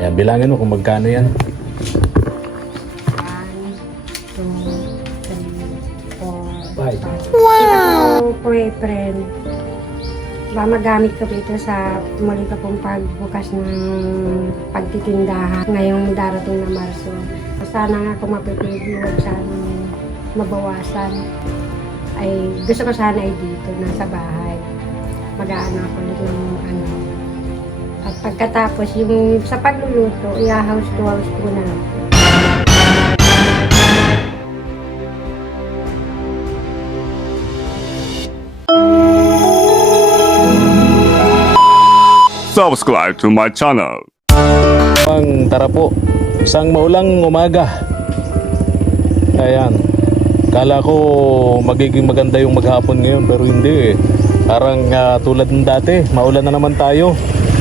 Ayan, bilangin mo kung magkano yan. 1, 2, 3, 4, 5. Wow! Po, friend. Ba magamit ko dito sa muli ko pong pagbukas ng pagtitindahan ngayong darating na Marso. Sana nga kung mapipili, huwag sana mabawasan. Ay gusto ko sana ay dito, nasa bahay. Mag-aano ako ulit ng ano. At pagkatapos, yung sa pagluluto, i-house to house ko na lang. Subscribe to my channel. Tara po, isang maulang umaga. Ayan, kala ko magiging maganda yung maghapon ngayon, pero hindi eh. Parang tulad ng dati, maulan na naman tayo.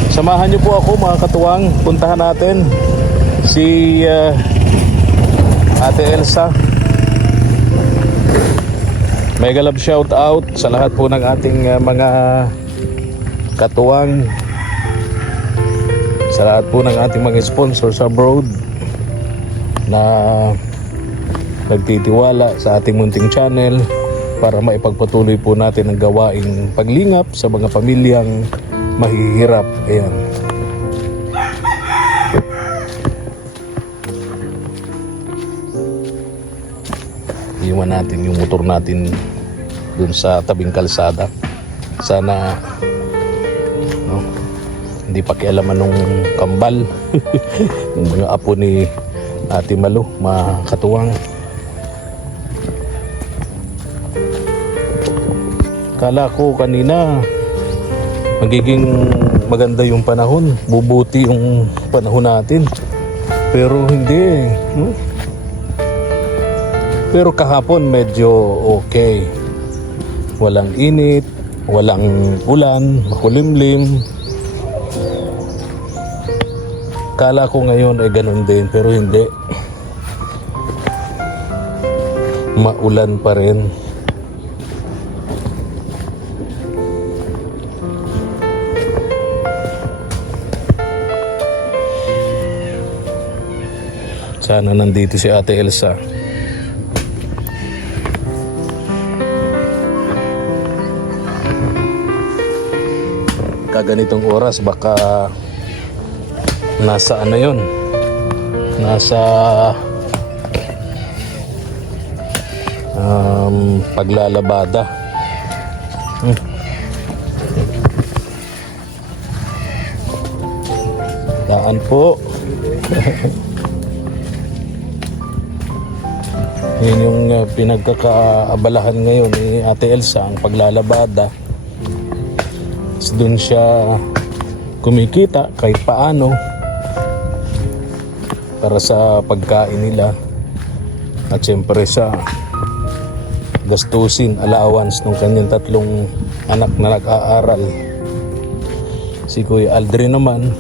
Samahan niyo po ako mga katuwang, puntahan natin si Ate Elsa. Mega love shout out sa lahat po ng ating mga katuwang, sa lahat po ng ating mga sponsors abroad na nagtitiwala sa ating munting channel para maipagpatuloy po natin ang gawaing paglingap sa mga pamilyang mahihirap. Ayan. Iwan natin yung motor natin dun sa tabing kalsada. Sana hindi pakialaman nung kambal yung mga apo ni Ate Malu, makatuwang. Kala ko kanina magiging maganda yung panahon, bubuti yung panahon natin, pero hindi pero kahapon medyo okay, walang init, walang ulan, makulimlim. Kala ko ngayon ay ganun din, pero hindi. Maulan pa rin. Sana nandito si Ate Elsa. Kaganitong oras baka nasa ano yun, nasa paglalabada. Daan po. Yun yung pinagkakaabalahan ngayon ni Ate Elsa, ang paglalabada. Doon siya kumikita kahit paano para sa pagkain nila at siyempre sa gastusin, allowance ng kanyang 3 anak na nag-aaral. Si Kuya Aldrin naman,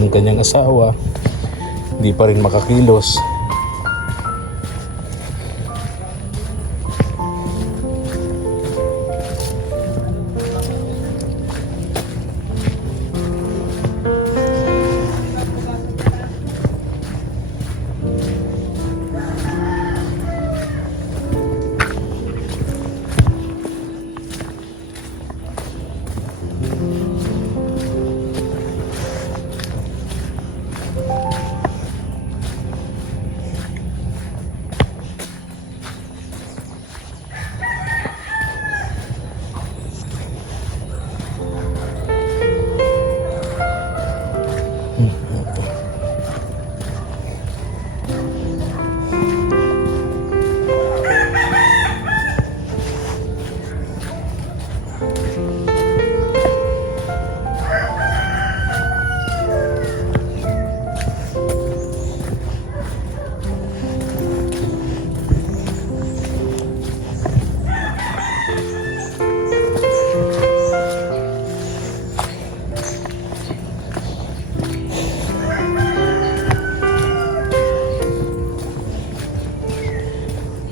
yung kanyang asawa, hindi pa rin makakilos.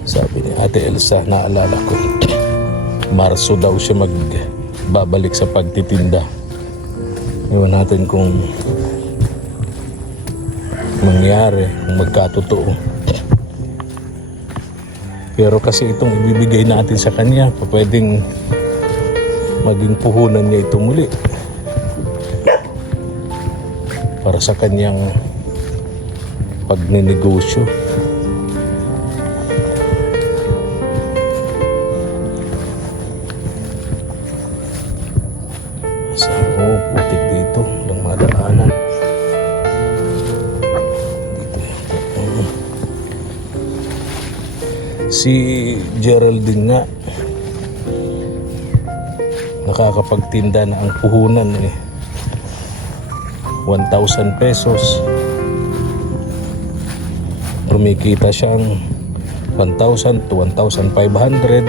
Sabi ni Ate Elsa, naalala ko, Marso daw siya magbabalik sa pagtitinda. Iwan natin kung mangyari kung magkatotoo. Pero kasi itong ibibigay natin sa kanya, pwedeng maging puhunan niya ito muli para sa kanyang pagninegosyo. Saan ko putik dito, walang madaanan. Dito. Si Geraldine nga, nakakapagtinda na ang puhunan 1,000 pesos. Rumikita siyang 1,000 to 1,500.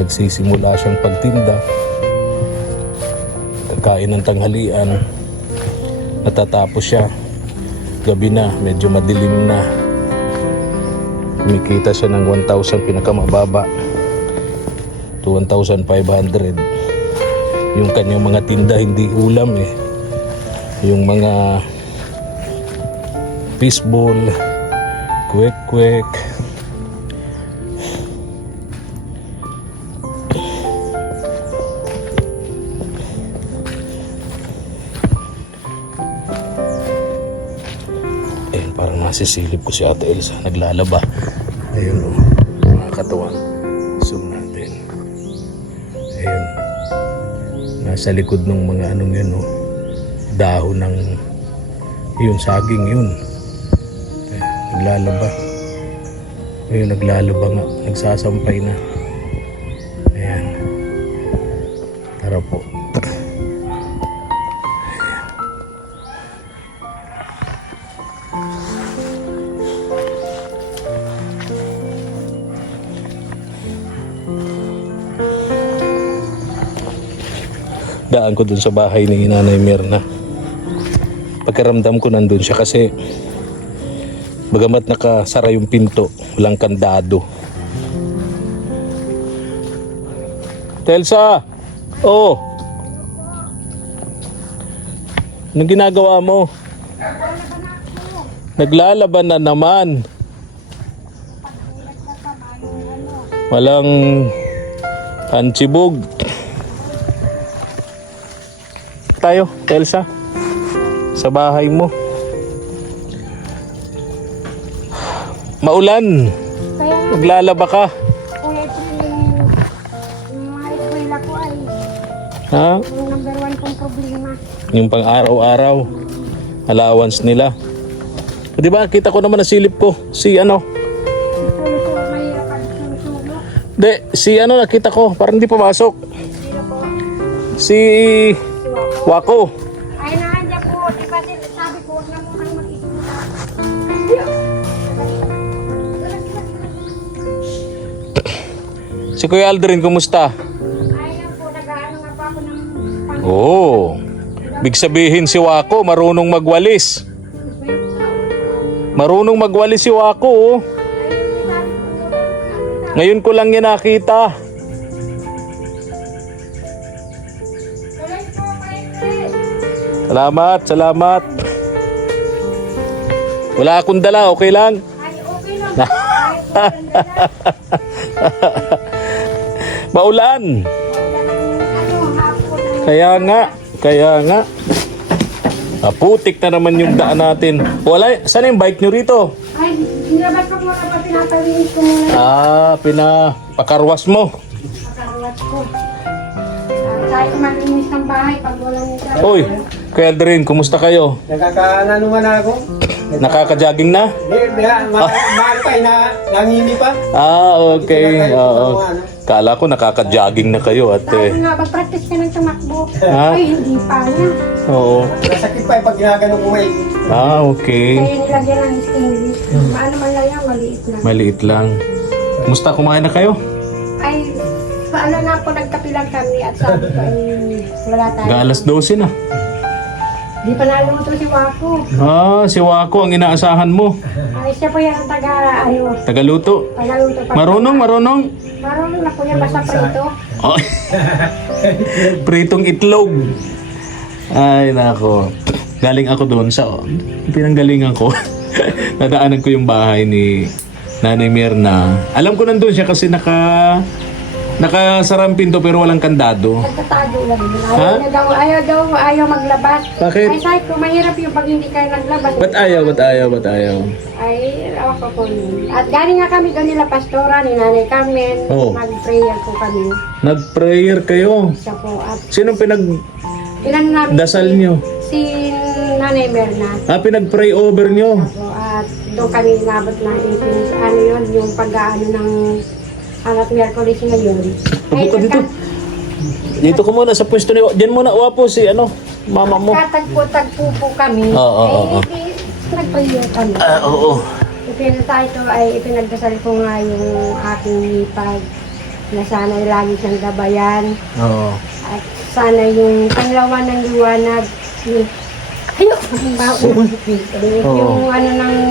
Nagsisimula siyang pagtinda. Kain ng tanghalian, natatapos siya. Gabi na, medyo madilim na. Kumikita siya ng 1,000 pinakamababa to 1,500. Yung kanyang mga tinda hindi ulam yung mga fishball, kwek-kwek, parang nasisilip ko si Ate Elsa naglalaba. Ayun mga katuwang, zoom natin. Ayun, nasa likod ng mga anong yun dahon ng yun, saging yun. Ayun, naglalaba. Ayun, naglalaba nga, nagsasampay na. Ayan, tara po. Daan ko dun sa bahay ni Nanay Mirna. Pagkaramdam ko nandun siya kasi bagamat nakasara yung pinto, walang kandado. Telsa! Oh! Anong ginagawa mo? Naglalaban na naman. Walang panchibog. Tayo, Telsa, sa bahay mo. Maulan. Kaya nga, Maglalaba ka. Kuya, ito yung mga eskwela ko ay Ha? yung number 1 kong problema. Yung pang araw-araw allowance nila. Di ba, kita ko naman na silip ko. Si ano? Sulo-sulo, mahirap ang sulo-sulo. De, si ano nakita ko. Parang di pumasok. Sino po? Si Si Wako. Wako. Ay, nandiyan po. Di ba sabi ko, huwag na munang mag-isula. Si Kuya Aldrin, kumusta? Ay, yan po. Nag-ano nga pa ako ng pang... Oo. Big sabihin si Wako, marunong magwalis. Marunong magwalis si Wako. Oh. Ngayon ko lang yan nakita. Salamat, salamat. Wala akong dala, okay lang? Ay, okay lang. Maulan. Ano, hapon. Kaya nga. Putik na naman yung daan natin. Wala, saan yung bike nyo rito? Ay, nilabas ko muna pa, pinapalinis ko muna. Pinapakarwas mo. Makarawat ko. Kahit malinis ng bahay pag walang nila. Uy, Kuya Aldrin, kumusta kayo? Nakakaano man ako. Nakaka-jogging na? Hindi, mahal pa, nangini pa. Okay. Oo. Kala ko nakaka-jogging na kayo at Dahil nga, mag-practice ka ng tumakbo. Ha? Ay, hindi pa niya. Oo. Nasakit pa pag ginagano ko may. Okay. Kaya nilagyan ng English. Paano man lang yan, maliit lang. Maliit lang. Kumusta, kumain na kayo? Ay, paano na po, nagkapi lang kami at sabi ko, ay, wala tayo. Alas 12 na. Di pa naluto si Wako. Si Wako ang inaasahan mo. Ay, siya po yan ang tagaluto. Tagaluto. Pa. Marunong. Marunong na po yan, basta prito. Oh. Pritong itlog. Ay, nako. galing ako doon sa pinanggalingan ko. Nadaanan ko yung bahay ni Nanay Mirna. Alam ko nandun siya kasi nakasarang pinto pero walang kandado. Nagtatago lang. Ha? Ayaw maglabas. Bakit? Ay, sabi ko, mahirap yung pag hindi kayo naglabas. Ba't ayaw? Ay, awa ko po yun. At galing nga kami doon nila Pastora, ni Nanay Carmen. Oo. Mag-prayer po kami. Nag-prayer kayo. Siya po. At Sinong ilan namin pinagdasal nyo? si Nanay Merna. Pinag-pray over nyo. Po, at doon kami inabot na ano yun, yung pag-aano ng alat Miyerkules ngayon. Upo ka dito. Dito ko muna sa pwesto niyo. Diyan muna upo si mama mo. Tatagpo-tagpo po kami. Oo. Nag-prayer kami. Oo. Ipinagdasal ko nga yung aking hipag na sana lagi siyang gabayan. Oo. At sana yung panglawan ng liwanag, yung yung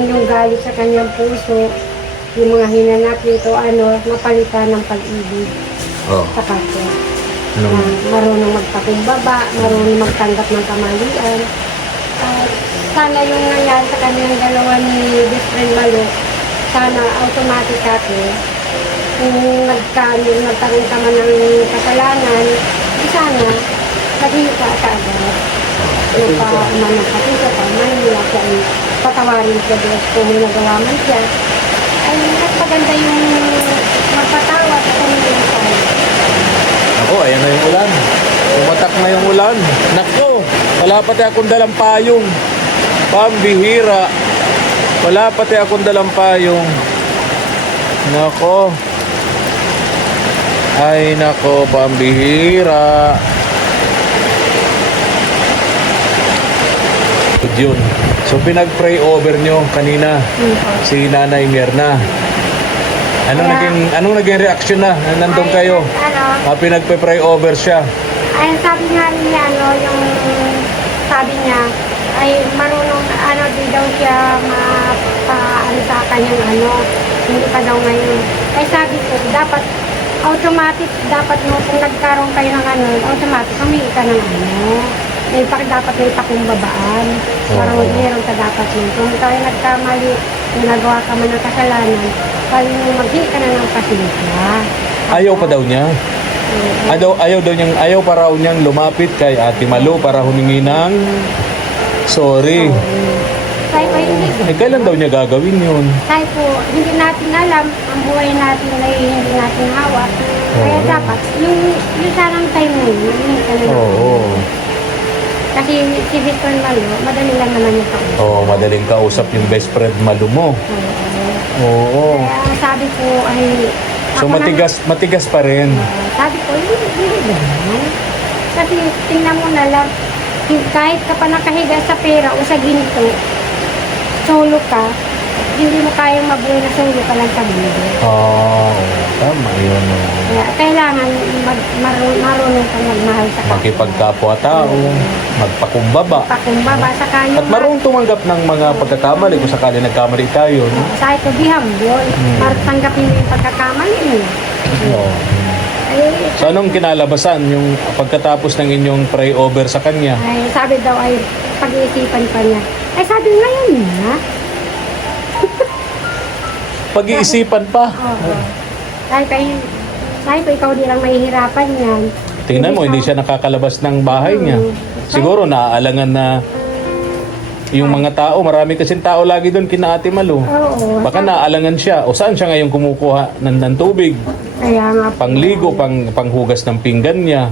yung galit sa kanyang puso, yung mga hinanap nito, mapalitan ng pag-ibig Oo. sa kapwa. Ano? Na marunong magpakumbaba, marunong magtanggap ng kamalian. At sana yung nangyari sa kanyang dalawa ni Best Friend Malo, sana automatic ako, kung nagkaroon ka man ng kasalanan, di sana, maging ka kaagad. Yung pa-umanang kapisa, pa-manila siya, ay patawarin siya Diyos kung may nagawa man siya. Ay, mas maganda yung magpatawa sa kanyang tayo. Ako, ayan na yung ulan. Tumatak na yung ulan. Nako, wala pati akong dalang payong. Pambihira. Wala pati akong dalang payong. Nako. Ay, nako, pambihira. Yun. So, pinag-pray over nyo kanina si Nanay Mirna. Anong naging reaction na? Nandun kayo? Pinagpe-pray over siya. Ay, sabi nga niya, yung sabi niya, ay marunong, di daw siya sa kanyang hindi pa daw ngayon. Ay sabi ko, dapat, automatic, dapat kung nagkaroon kayo ng automatic, humingi ka ng dapat may pakumbabaan. Parang meron ka dapat yun. Kung tayo nagkamali, nagawa ka man ng kasalanan, maghingi ka na ng pasensya. Ayaw pa daw niya. Ayaw pa raw niyang lumapit kay Ate Malu para humingi ng sorry. Sabi ko, hindi. Kailan daw niya gagawin yun? Sabi po, hindi natin alam, ang buhay natin ay hindi natin hawak. Kaya dapat, yung sanang time mo yun, hindi ka na Kasi si Victor Malo, madali lang naman yung kausap. Madaling kausap yung best friend Malu mo. Oo. Kaya sabi ko ay... So matigas pa rin. Sabi ko, hindi naman. Kasi tingnan mo na lang, kahit ka pa nakahiga sa pera o sa ginto, solo ka, hindi mo kayang mabuhay na solo ka lang sa mundo. Tama yun. Kaya kailangan marunong kang magmahal sa kapwa. Makipagkapwa-tao, magpakumbaba. Pakumbaba sa kanya. At marunong tumanggap ng mga pagkakamali kung sakali nagkamali tayo. No? Sabi ko, be humble. Para tanggapin mo yung pagkakamali niya. So anong kinalabasan yung pagkatapos ng inyong pray over sa kanya? Ay, sabi daw ay pag-iisipan pa niya. Ay, sabi ngayon na. Pag-iisipan pa. Sabi ko, ikaw di lang mahihirapan yan. Tingnan mo, hindi siya nakakalabas ng bahay niya. Siguro naaalangan na yung mga tao, marami kasing tao lagi doon kina Ate Malu. Baka naaalangan siya. O saan siya ngayon kumukuha ng tubig? Kaya nga. Pangligo, panghugas ng pinggan niya.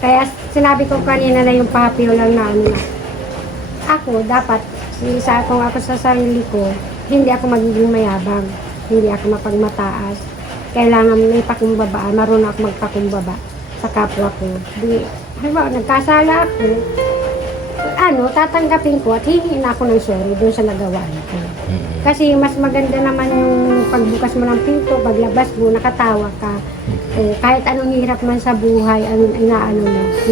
Kaya sinabi ko kanina na yung papiyo lang na ako, dapat, kung ako sa sarili ko, hindi ako magiging mayabang. Hindi ako mapagmataas. Kailangan may pakumbabaan. Marunong ako magpakumbaba sa kapwa ko. Halimbawa, nagkasala ako, tatanggapin ko at hihingi na ako ng sorry doon sa nagawa ko. Kasi mas maganda naman yung pagbukas mo ng pinto, paglabas mo, nakatawa ka. Kahit anong hirap man sa buhay,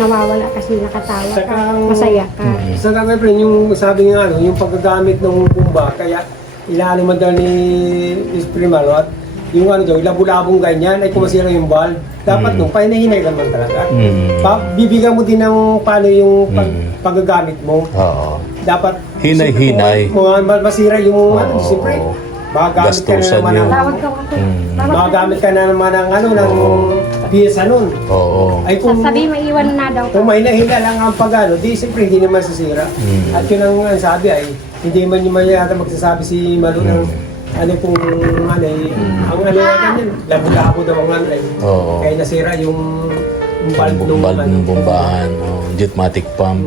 nawawala kasi nakatawa ka, masaya ka. Sa kanya, friend, yung sabi nga, yung paggagamit ng kumba, kaya ilalim man daw ni Esprit Malo at yung ano daw, labo-labong ganyan, ay kumasira yung valve. Dapat nung pahinay naman talaga. Bibigyan mo din ng paano yung paggagamit mo. Oo. Dapat Hinay-hinay. Masira yung ano, Oo. siyempre. Magagamit ka na Gastusan naman yun. ng Tawag ka ako. magagamit ka na naman ng ano, ng pyesa nun. Oo. Ay kung Sabi, maiwan na daw. kung may nahila lang ang pag-ano, di siyempre hindi naman sisira. At yun ang sabi ay, hindi man yung yata magsasabi si Malu ng ano kung ano eh, ang ano yan, labo-labo daw ang ano eh. Oo. Kaya nasira yung valve nung Bulb ano. ng bombahan, jetmatic pump.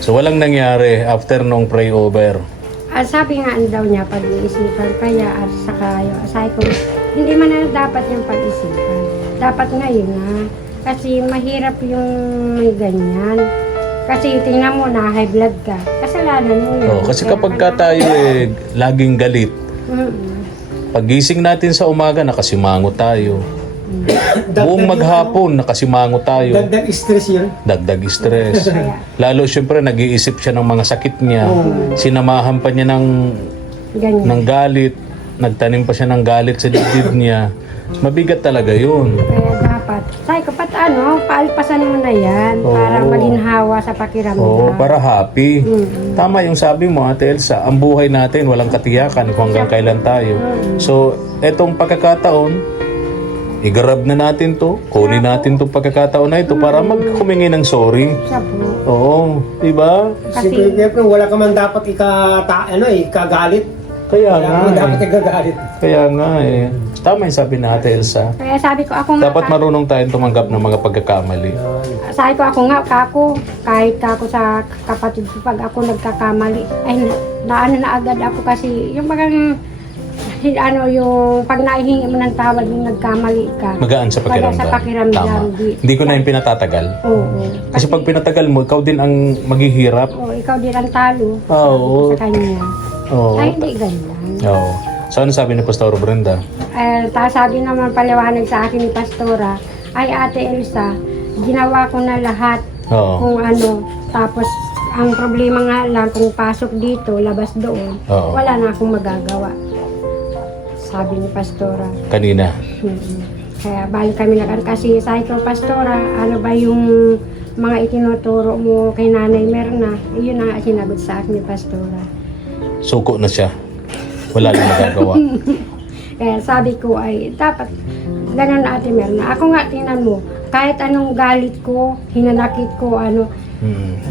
So walang nangyari after nung pray over. Sabi nga daw niya, pag-iisipan kaya at saka yung sabi ko, hindi man na dapat yung pag-isipan. Dapat ngayon na. Kasi mahirap yung may ganyan. Kasi tingnan mo na, high blood ka. Kasalanan mo yun. Kasi kapag ka tayo laging galit, pagising natin sa umaga, nakasimango tayo. Buong maghapon, nakasimango tayo. Dagdag stress yun. Dagdag stress. Lalo siyempre, nag-iisip siya ng mga sakit niya. Sinamahan pa niya Ganyan. ng galit. Nagtanim pa siya ng galit sa dibdib niya. Mabigat talaga yun. Kaya dapat, sabi ko, paalpasan mo na yan para Oo. maginhawa sa pakiramdam. Oo, para happy. Tama yung sabi mo, Ate Elsa, ang buhay natin walang katiyakan kung hanggang kailan tayo. So, etong pagkakataon, i-grab na natin to, kunin natin tong pagkakataon na ito para maghumingi ng sorry. Siya po. Oo, diba? Siyempre, wala ka man dapat ikagalit. Kaya Wala nga ka man dapat eh. ikagalit. Kaya nga eh. Tama yung sabi na Ate Elsa. Kaya sabi ko, ako nga, Dapat marunong tayong tumanggap ng mga pagkakamali. sabi ko ako nga, kahit kako sa kapatid ko, pag ako nagkakamali, ay naano na agad ako kasi yung bagang, yung pag naihingi mo ng tawad yung nagkamali ka. Magaan sa pakiramdam. Sa pakiramdam. Tama. Hindi ko na yung pinatatagal. Oo. Kasi pag pinatagal mo, ikaw din ang maghihirap. Oo, ikaw din ang talo Oo. sa kanya. Oo. Ay, hindi ganyan. Oo. So ano sabi ni Pastor Brenda? Sabi naman paliwanag sa akin ni Pastora, ay Ate Elsa, ginawa ko na lahat Oo. kung ano. Tapos, ang problema nga lang, kung pasok dito, labas doon, Oo. wala na akong magagawa. Sabi ni Pastora. Kanina. Kaya balik kami na kasi sabi ko, Pastora, ano ba yung mga itinuturo mo kay Nanay Merna? Yun ang sinagot sa akin ni Pastora. Suko na siya. Wala nang magagawa. Kaya sabi ko ay dapat ganun na Ate Merna. Ako nga tingnan mo, kahit anong galit ko, hinanakit ko,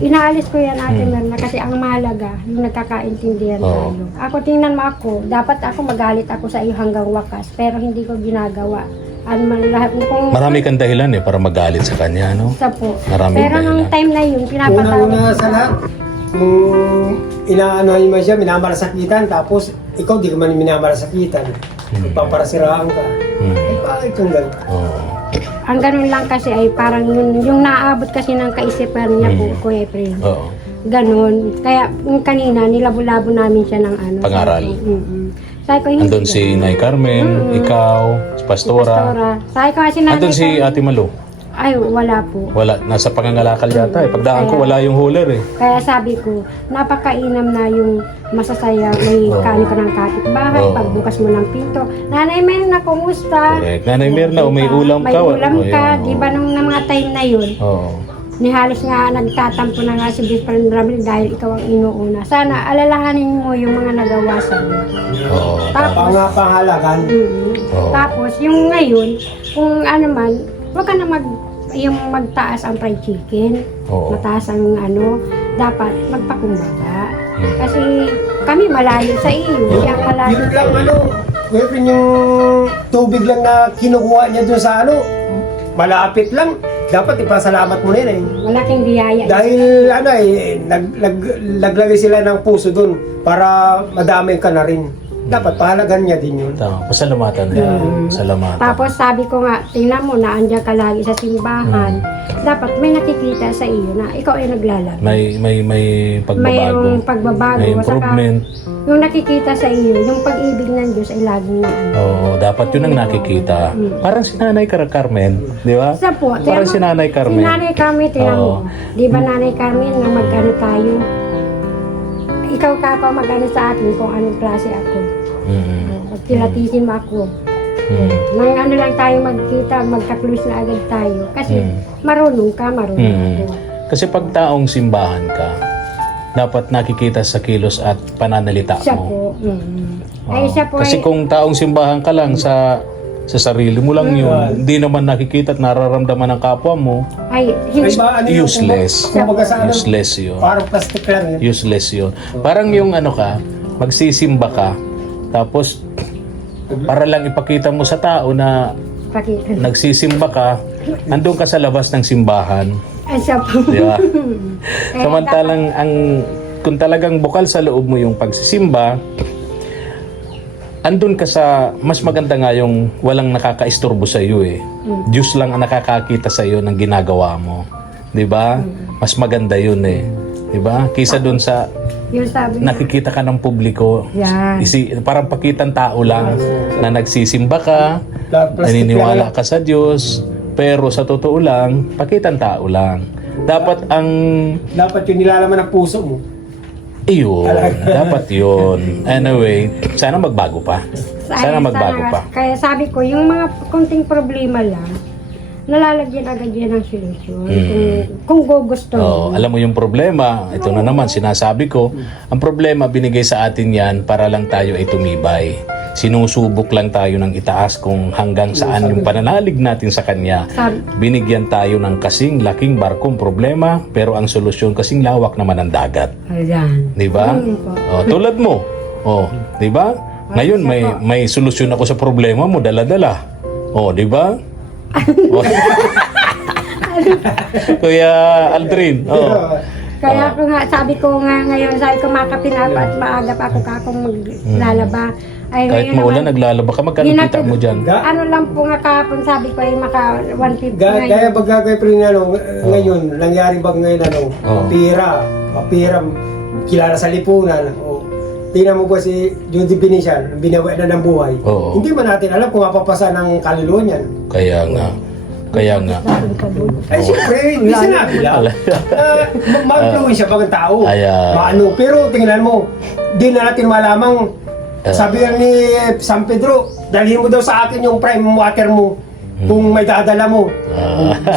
inaalis ko yan Ate Merna kasi ang mahalaga, yung nagkakaintindihan Oo. tayo. Ako tingnan mo ako, dapat ako magalit ako sa iyo hanggang wakas, pero hindi ko ginagawa. Ano man lahat kung Marami kang dahilan para magalit sa kanya, no? isa po. Maraming Pero nung dahilan. time na yun, pinapatawag Una-una sa lahat, kung inaanohan mo siya, minamalasakitan, tapos ikaw di ka man minamalasakitan. Paparasiraan ka. Eh, bakit kang ganun? Oo. ang ganun lang kasi ay parang yung naabot kasi ng kaisipan niya po, Kuya Efren. Oo. Ganun. Kaya yung kanina, nilabo-labo namin siya ng ano. Pangaral. Sabi ko, hindi. Andun si Nay Carmen, ikaw, si Pastora. Sabi ko kasi nanay Andun si ko, Ate Malu. ay, wala po. Wala, nasa pangangalakal yata eh. Pagdaan ko, wala yung huler eh. Kaya sabi ko, napakainam na yung masasaya, may kain ka ng kapitbahay, Oo. pagbukas mo ng pinto. Nanay Merna, kumusta? Correct. Nanay Merna, may ulam May ka. ulam ka. Oo. Di ba nung mga time na yun, Oo. ni halos nga nagtatampo na nga si Bishop Ramil dahil ikaw ang inuuna. Sana alalahanin mo yung mga nagawa sa iyo. Oo. Tapos, Pangalakan. Oo. tapos yung ngayon, kung ano man, huwag ka na yung magtaas ang fried chicken. Oo. Mataas ang ano, dapat magpakumbaga. Kasi kami malayo sa iyo, hindi ang malayo Yun sa lang iyo. ano, Efren, yung tubig lang na kinukuha niya dun sa ano, malapit lang. Dapat ipasalamat mo na yun eh. Malaking biyaya. Dahil ano eh, naglagay sila ng puso dun para madamay ka na rin. Dapat pahalagan niya din yun. Tama. Pasalamatan niya. Pasalamatan. Tapos sabi ko nga, tingnan mo na andyan ka lagi sa simbahan. Dapat may nakikita sa iyo na ikaw ay naglalaro. May pagbabago. Mayroong pagbabago. May Saka, improvement. yung nakikita sa iyo, yung pag-ibig ng Diyos ay laging na ano. Oo, dapat yun ang nakikita. Parang si Nanay Carmen, di ba? Isa po. Parang si Nanay Si Carmen. Nanay Carmen, tingnan Oo. mo. Di ba Nanay Carmen na magkano tayo? Ikaw ka pa magkano sa akin kung anong klase ako. Mm. Pagkilatisin mo ako. Nang ano lang tayo magkita, magka-close na agad tayo. Kasi marunong ka, marunong ako. Kasi pag taong simbahan ka, dapat nakikita sa kilos at pananalita Siya mo. po. Ay, siya po Kasi ay, kung taong simbahan ka lang sa sarili mo lang yun, hindi naman nakikita at nararamdaman ng kapwa mo, ay, Ay, hindi, ba, ano yun, useless. kumbaga sa ano, Useless yun. parang plastic lang yun. Useless yun. Parang yung ano ka, magsisimba ka, tapos para lang ipakita mo sa tao na pakita. nagsisimba ka, andun ka sa labas ng simbahan. Ay, siya po. Di ba? Samantalang kung talagang bukal sa loob mo yung pagsisimba, andun ka sa mas maganda nga yung walang nakakaistorbo sa iyo eh. Diyos lang ang nakakakita sa iyo ng ginagawa mo. 'Di ba? Mas maganda 'yun eh. 'Di ba? Kaysa doon sa Yung sabi niya, nakikita ka ng publiko. yan. Parang pakitang tao lang na nagsisimba ka, Plastic naniniwala lang. ka sa Diyos, pero sa totoo lang, pakitang tao lang. Dapat Dapat yung nilalaman ng puso mo. iyon, dapat yun. Anyway, sana magbago pa. Sana magbago pa. Kaya sabi ko, yung mga kunting problema lang, nalalagyan agad yan ng solusyon. Kung gusto Oh, alam mo yung problema, ito na naman sinasabi ko, ang problema binigay sa atin yan para lang tayo ay tumibay. Sinusubok lang tayo ng itaas kung hanggang saan yung pananalig natin sa Kanya. Sabi, Binigyan tayo ng kasing laking barkong problema, pero ang solusyon kasing lawak naman ang dagat. ayan. Di ba? Oh, tulad mo. Oh, di ba? Ngayon may solusyon ako sa problema mo, dala-dala. Oh, di ba? Oh. Kuya Aldrin. Oh. Kaya ko nga, sabi ko nga ngayon, sabi ko makapinapa at maaga pa ako kakong maglalaba. Ay, Kahit ngayon maulan, naman, naglalaba ka, magkano kita mo dyan? ano lang po nga kahapon sabi ko ay maka 150 Kaya ngayon. pag gagawin pa rin ano, ngayon, nangyari ba ngayon ano, mapira, kilala sa lipunan, tingnan mo ba si Judy Benicia, binawi na ng buhay. Oo. Hindi man natin alam kung mapapasa ng kaluluwa niyan. Kaya nga. Kaya nga. Ay, siyempre, hindi sinabi lang. Ma-influence siya pag tao. Ayan. Maano, pero tingnan mo, di na natin malamang, sabi nga ni San Pedro, dalhin mo daw sa akin yung prime water mo kung may dadala mo.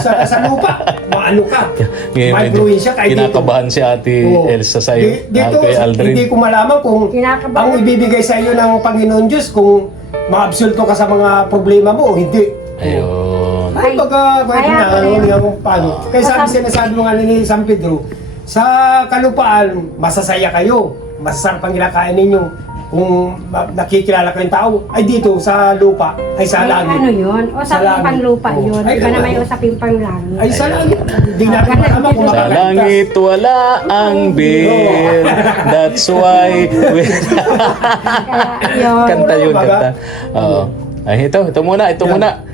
Sa lupa, maano ka. Ngayon, Ma-influence siya kahit dito. kinakabahan si Ate Oo. Elsa sa'yo. Dito, Kay Aldrin. hindi ko malaman kung Kinakabahan. ang ibibigay sa iyo ng Panginoon Diyos kung ma-absolto ka sa mga problema mo o hindi. Ayun. Ay, pagka pwede kaya na, pala ano, yun. yung paano. Kaya sinasabi mo nga ni San Pedro, sa kalupaan, masasaya kayo. Masasarap ang kinakain ninyo. Kung nakikilala kayong tao, ay dito sa lupa, ay sa Ay, langit. ano yun? Usapin langit. pang lupa Oo. yun. Ay, Iba na ano? may usapin pang langit. Ay, sa langit. Hindi natin malaman kung Sa makakalimutan. langit wala ang bill. That's why Kaya yun. kanta yun, kanta. Oo. Ay, ito muna.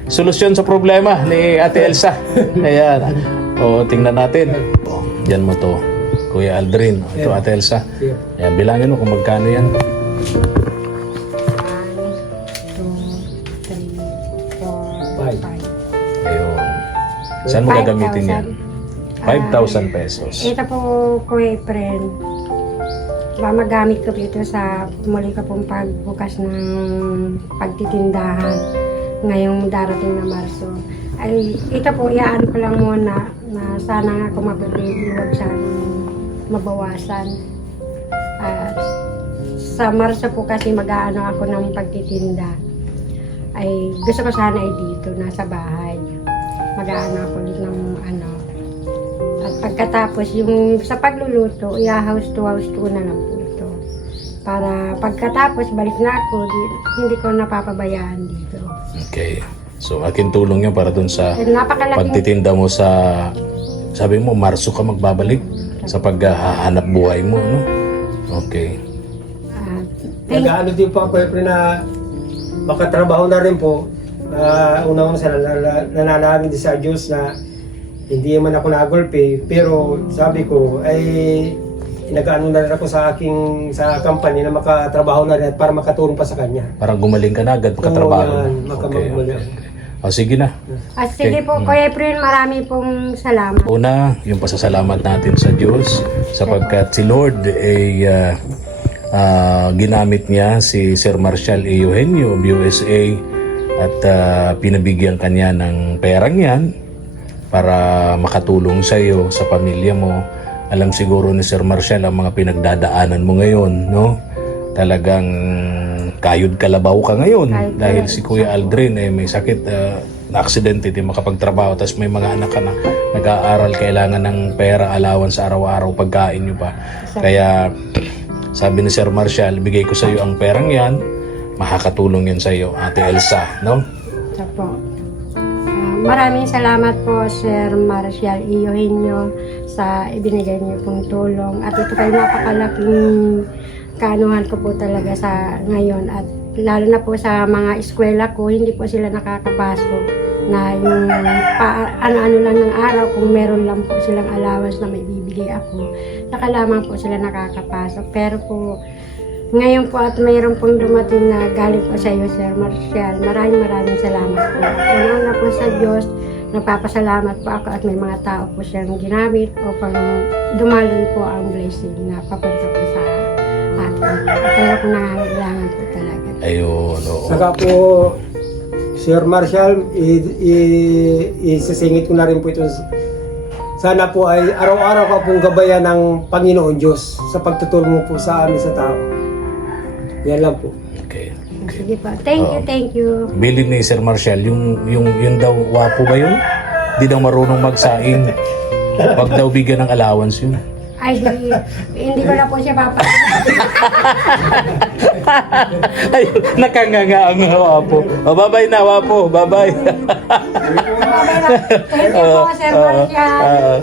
Solusyon sa problema ni Ate Elsa. Ayan. O, tingnan natin. O, yan mo to. Kuya Aldrin. Ito, Ate Elsa. Ayan, bilangin mo kung magkano yan. 5. Ayun. Saan mo gagamitin yan? 5,000 pesos. Ito po, Kuya friend. Magamit ko dito sa muli ko pong pagbukas ng pagtitindahan ngayong darating na Marso. Ay, ito po, iyaan ko lang muna na sana nga kung mapipili, huwag sanang mabawasan. At sa Marso po kasi mag-aano ako ng pagtitinda. Ay, gusto ko sana ay dito, nasa bahay. Mag-aano ako ng ano. At pagkatapos, yung sa pagluluto, house to na lang po ito. Para pagkatapos, balik na ako, hindi ko napapabayaan dito. Okay. So, akin tulong yan para dun sa Napakalaking pagtitinda mo sa, sabi mo, Marso ka magbabalik sa paghahanap buhay mo, no? Okay. Nag-ano din po ako na makatrabaho na rin po. Una-una sa nananangin din sa Diyos na hindi man ako nagolpe, pero sabi ko ay nag-ano na rin ako sa company na makatrabaho na rin para makatulong pa sa kanya. Parang gumaling ka na agad, katrabaho. Oo, yan. Okay. Magmagaling. O, sige na. At sige po, Kuya April, marami pong salamat. Una, yung pasasalamat natin sa Diyos sapagkat si Lord ay ginamit niya si Sir Marshall A. Eugenio of USA at pinabigyan kanya ng perang yan para makatulong sa iyo, sa pamilya mo. Alam siguro ni Sir Marcial ang mga pinagdadaanan mo ngayon, no? Talagang kayod kalabaw ka ngayon dahil si Kuya Aldrin may sakit, na aksidente, di makapagtrabaho, tapos may mga anak ka na nag-aaral, kailangan ng pera, allowance sa araw-araw, pagkain nyo pa. Kaya sabi ni Sir Marcial, bigay ko sa iyo ang perang yan, makakatulong yan sa iyo, Ate Elsa, no? Ito po. Maraming salamat po, Sir Marcial Iyohenyo, sa ibinigay niyo pong tulong. At ito kayo napakalaking kaanuhan ko po talaga sa ngayon. At lalo na po sa mga eskwela ko, hindi po sila nakakapasok na yung ano-ano lang ng araw, kung meron lang po silang allowance na may bibigay ako, saka lamang po sila nakakapasok. Pero po, ngayon po at mayroon pong dumating na galing po sa iyo, Sir Marcial. Maraming salamat po. Una po sa Diyos, nagpapasalamat po ako at may mga tao po siyang ginamit upang dumaloy po ang blessing na papunta po sa atin. Kaya po nangangailangan po talaga. Ayun, oo. Saka po, Sir Marcial, isisingit ko na rin po ito. Sana po ay araw-araw ka pong gabayan ng Panginoon Diyos sa pagtutulong mo po sa amin sa tao. Yan lang po. Okay. Sige po. Thank you. Bilin ni Sir Marcial, yung daw wapo ba yun? Di daw marunong magsaing. Wag daw bigyan ng allowance yun. Ay, hindi ko na po siya Ay, nakanganga ang wapo. Oh, bye-bye na, wapo. Bye-bye. Thank you po, Sir Marcial.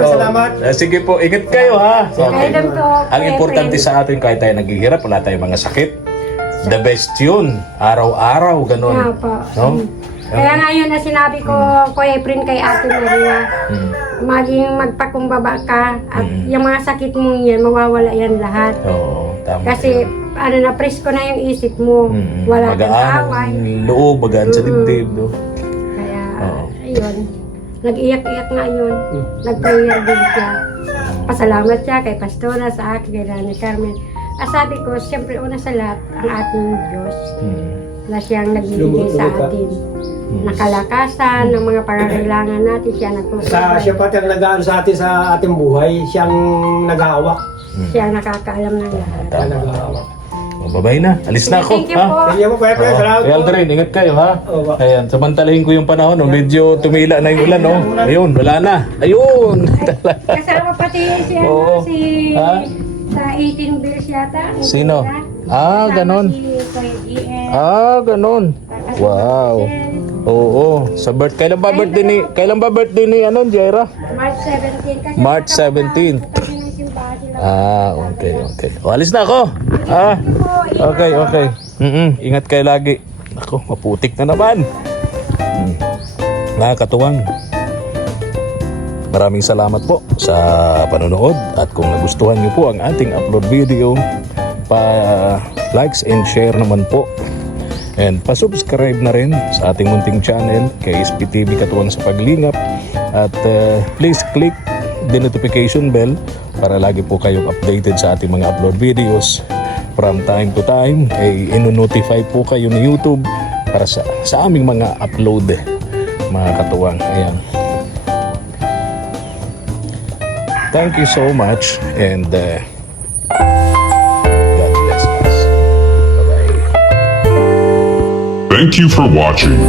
Salamat. Sige po, ingat kayo ha. Okay. Kailan po, Ang importante sa atin, kahit tayo naghihirap, wala tayong mga sakit. The best yun. Araw-araw, ganun. Nga po. No? Kaya nga yun na sinabi ko, Kuya Efren, kay Ate Maria, maging magpakumbaba ka at yung mga sakit mong yan, mawawala yan lahat. Oo, tama. Kasi na presko na yung isip mo, wala kang Magaan away. ang loob, magaan sa dibdib. No? Kaya, Oo. ayun, nag-iyak-iyak nga yun, nag-prayer din siya. Pasalamat siya kay Pastora, sa akin, kay Nanay Carmen. Sabi ko, siyempre una sa lahat, ang ating Diyos na siyang nagbibigay sa atin. Nakalakasan ng mga pangangailangan natin, siya Siya pati ang nag-aano sa atin sa ating buhay, siyang nag-aawak. siya ang nakakaalam ng lahat. Nag-aawak. Oh, bye-bye na. Alis na ako. Thank you ha? po. Kaya mo, Kuya Efren, salamat Kaya po. Aldrin, ingat kayo ha. Oo. Ayan, samantalahin ko yung panahon. Oh. Medyo tumila na yung ulan. Oh. Ayun, wala na. Ayun. Kasama pati si, Oo. si Ha? sa 18 beers yata. Sino? Ah, Kasama ganon. Si Kuya Ian. Ganon. Wow. Oo, sa kailan ba birthday ni Jaira? March 17. Kasi March 17. Kasi ng simbahan sila. Okay. O, alis na ako. Okay. Ingat kayo lagi. Ako, maputik na naman. Nakakatuwang. Maraming salamat po sa panonood at kung nagustuhan niyo po ang ating upload video, likes and share naman po. And pa-subscribe na rin sa ating munting channel kay SPTV Katuwang sa Paglingap. At please click the notification bell para lagi po kayong updated sa ating mga upload videos. From time to time, ay ino-notify po kayo ni YouTube para sa aming mga upload, mga katuwang. Ayan. Thank you so much and God bless us. Bye-bye. Thank you for watching.